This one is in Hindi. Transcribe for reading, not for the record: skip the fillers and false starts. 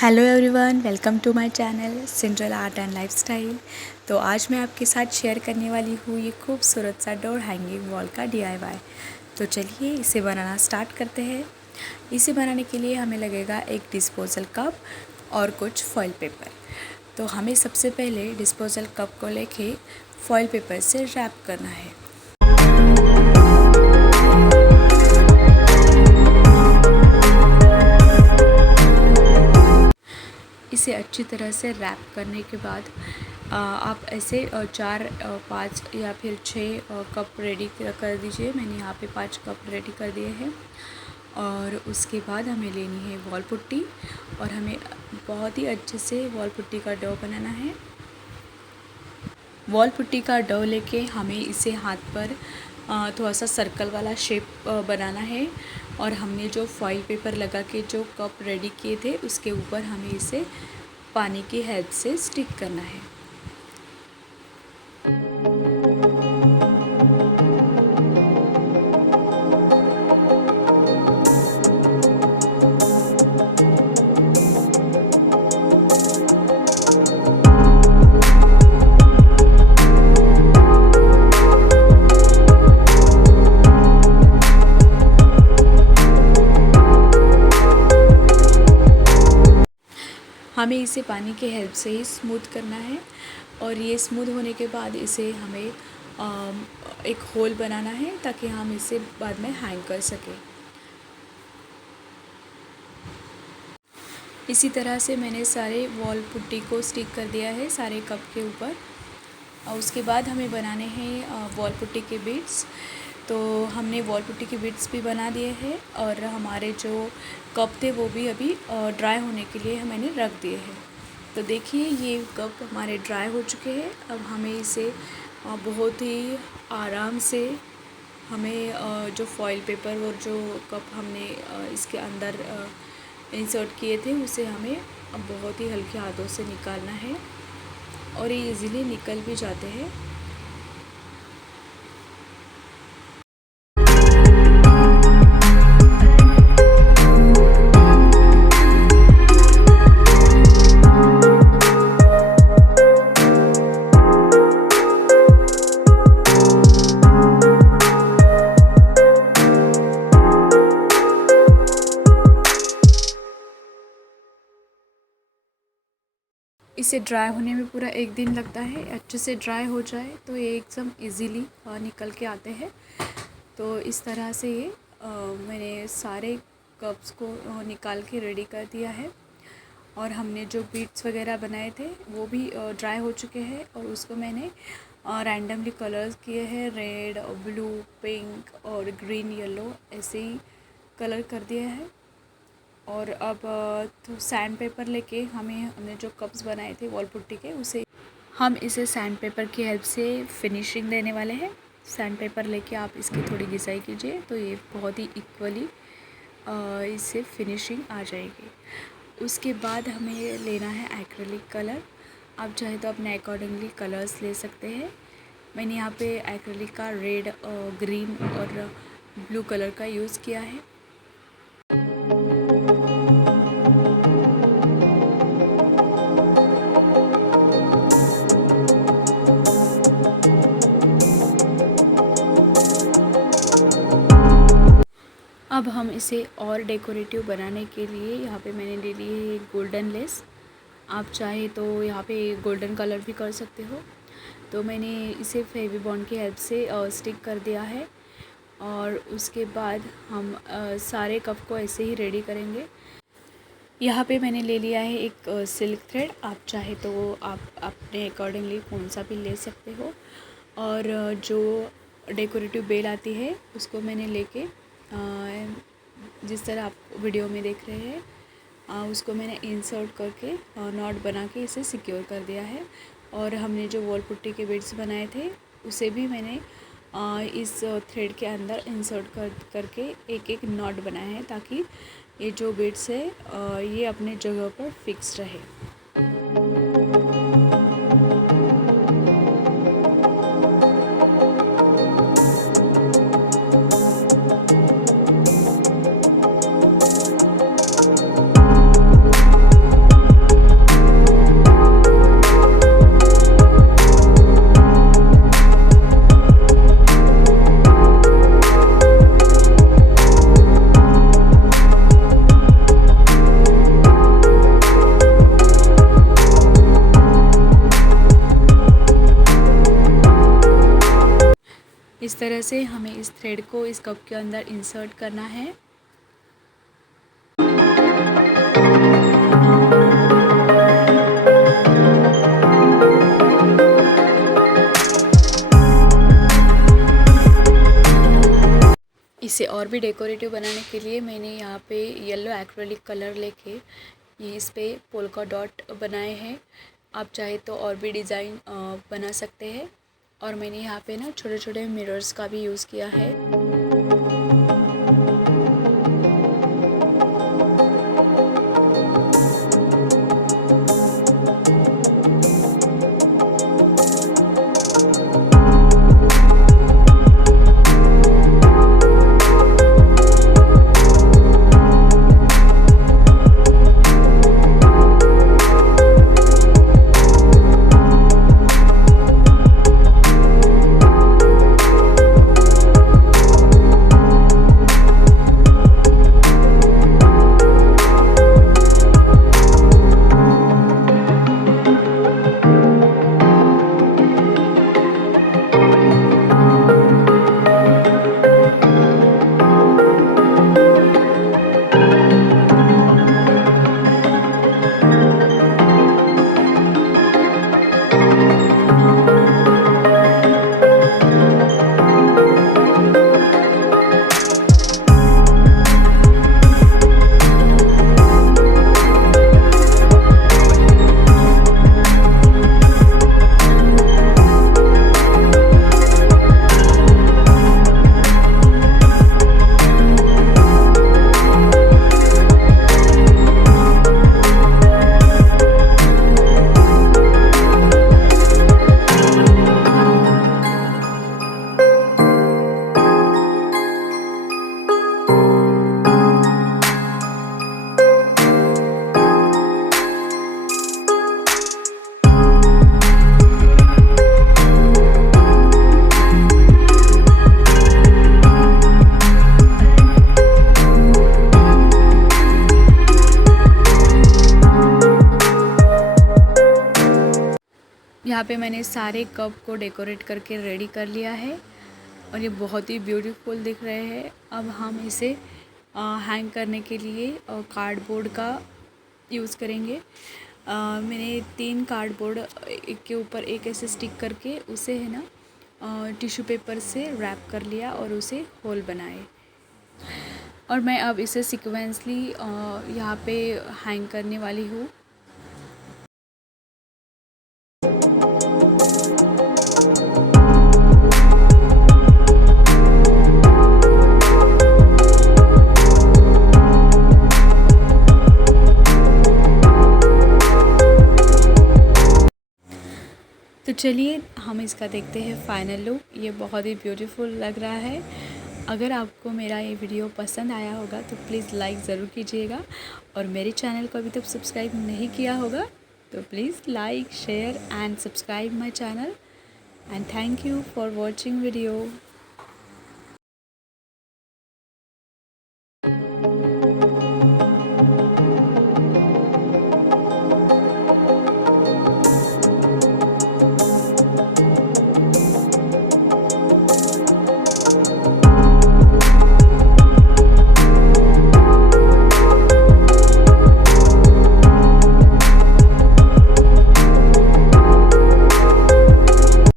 Hello everyone, welcome to my channel Cinderella art and lifestyle. तो आज मैं आपके साथ शेयर करने वाली हूँ ये खूबसूरत सा डोर हैंगिंग वॉल का DIY। तो चलिए इसे बनाना स्टार्ट करते हैं। इसे बनाने के लिए हमें लगेगा एक डिस्पोजल कप और कुछ फॉइल पेपर। तो हमें सबसे पहले डिस्पोजल कप को लेके फॉइल पेपर से रैप करना है। इसे अच्छी तरह से रैप करने के बाद आप ऐसे 4, 5 या फिर 6 कप रेडी कर दीजिए। मैंने यहाँ पे 5 कप रेडी कर दिए हैं। और उसके बाद हमें लेनी है वॉल पुट्टी और हमें बहुत ही अच्छे से वॉल पुट्टी का डो बनाना है। वॉल पुट्टी का डो लेके हमें इसे हाथ पर थोड़ा सा सर्कल वाला शेप बनाना है। और हमने जो फॉइल पेपर लगा के जो कप रेडी किए थे उसके ऊपर हमें इसे पानी की हेल्प से स्टिक करना है। हमें इसे पानी के हेल्प से ही स्मूथ करना है। और ये स्मूथ होने के बाद इसे हमें एक होल बनाना है ताकि हम इसे बाद में हैंग कर सकें। इसी तरह से मैंने सारे वॉल पुट्टी को स्टिक कर दिया है सारे कप के ऊपर। और उसके बाद हमें बनाने हैं वॉल पुट्टी के बीड्स। तो हमने वॉल पुट्टी के बीड्स भी बना दिए हैं और हमारे जो कप थे वो भी अभी ड्राई होने के लिए मैंने रख दिए हैं। तो देखिए ये कप हमारे ड्राई हो चुके हैं। अब हमें इसे बहुत ही आराम से हमें जो फॉइल पेपर और जो कप हमने इसके अंदर इंसर्ट किए थे उसे हमें अब बहुत ही हल्के हाथों से निकालना है और ये इजीली निकल भी जाते हैं। इसे ड्राई होने में पूरा 1 दिन लगता है। अच्छे से ड्राई हो जाए तो ये एकदम इजीली निकल के आते हैं। तो इस तरह से ये मैंने सारे कप्स को निकाल के रेडी कर दिया है। और हमने जो बीड्स वगैरह बनाए थे वो भी ड्राई हो चुके हैं और उसको मैंने रैंडमली कलर्स किए हैं। रेड, ब्लू, पिंक और ग्रीन, येलो ऐसे ही कलर कर दिया है। और अब तो सैंड पेपर लेके हमने जो कप्स बनाए थे वॉल पुट्टी के उसे हम इसे सैंड पेपर की हेल्प से फिनिशिंग देने वाले हैं। सैंड पेपर लेके आप इसकी थोड़ी घिसाई कीजिए तो ये बहुत ही इक्वली इससे फिनिशिंग आ जाएगी। उसके बाद हमें लेना है एक्रेलिक कलर। आप चाहे तो अपने अकॉर्डिंगली कलर्स ले सकते हैं। मैंने यहाँ पे एक्रेलिक का रेड, ग्रीन और ब्लू कलर का यूज़ किया है। अब हम इसे और डेकोरेटिव बनाने के लिए यहाँ पे मैंने ले ली है गोल्डन लेस। आप चाहे तो यहाँ पे गोल्डन कलर भी कर सकते हो। तो मैंने इसे फेवी बॉन्ड की हेल्प से स्टिक कर दिया है। और उसके बाद हम सारे कप को ऐसे ही रेडी करेंगे। यहाँ पे मैंने ले लिया है एक सिल्क थ्रेड। आप चाहे तो आप अपने अकॉर्डिंगली कौन सा भी ले सकते हो। और जो डेकोरेटिव बेल आती है उसको मैंने लेके जिस तरह आप वीडियो में देख रहे हैं उसको मैंने इंसर्ट करके नॉट बना के इसे सिक्योर कर दिया है। और हमने जो वॉल पुट्टी के बीड्स बनाए थे उसे भी मैंने इस थ्रेड के अंदर इंसर्ट करके एक एक नॉट बनाया है ताकि ये जो बीड्स है ये अपने जगह पर फिक्स रहे। इस तरह से हमें इस थ्रेड को इस कप के अंदर इंसर्ट करना है। इसे और भी डेकोरेटिव बनाने के लिए मैंने यहाँ पे येलो एक्रेलिक कलर लेके ये इस पे पोल्का डॉट बनाए हैं। आप चाहे तो और भी डिज़ाइन बना सकते हैं। और मैंने यहाँ पे ना छोटे छोटे मिरर्स का भी यूज़ किया है। यहाँ पे मैंने सारे कप को डेकोरेट करके रेडी कर लिया है और ये बहुत ही ब्यूटीफुल दिख रहे हैं। अब हम इसे हैंग करने के लिए कार्डबोर्ड का यूज़ करेंगे। मैंने 3 कार्डबोर्ड एक के ऊपर एक ऐसे स्टिक करके उसे है ना टिश्यू पेपर से रैप कर लिया और उसे होल बनाए। और मैं अब इसे सीक्वेंसली यहाँ पे हैंग करने वाली हूँ। तो चलिए हम इसका देखते हैं फाइनल लुक। ये बहुत ही ब्यूटीफुल लग रहा है। अगर आपको मेरा ये वीडियो पसंद आया होगा तो प्लीज़ लाइक ज़रूर कीजिएगा और मेरे चैनल को अभी तक सब्सक्राइब नहीं किया होगा तो please like share and subscribe my channel and thank you for watching video.